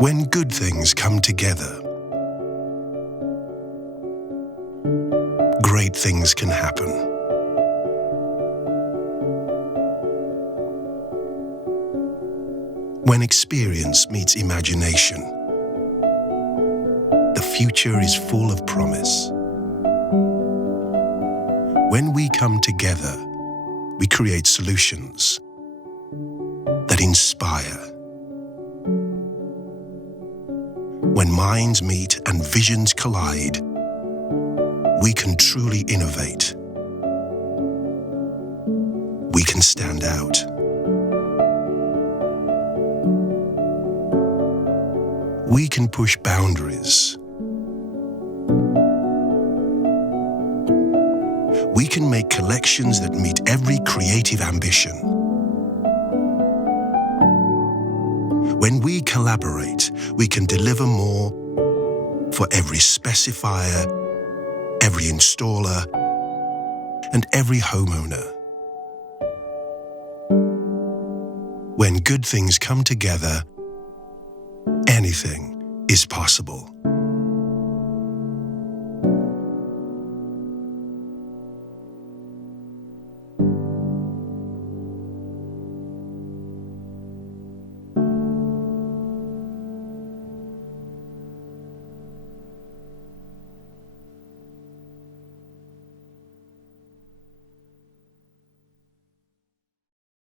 When good things come together, great things can happen. When experience meets imagination, the future is full of promise. When we come together, we create solutions that inspire. When minds meet and visions collide, we can truly innovate. We can stand out. We can push boundaries. We can make collections that meet every creative ambition. When we collaborate, we can deliver more for every specifier, every installer, and every homeowner. When good things come together, anything is possible.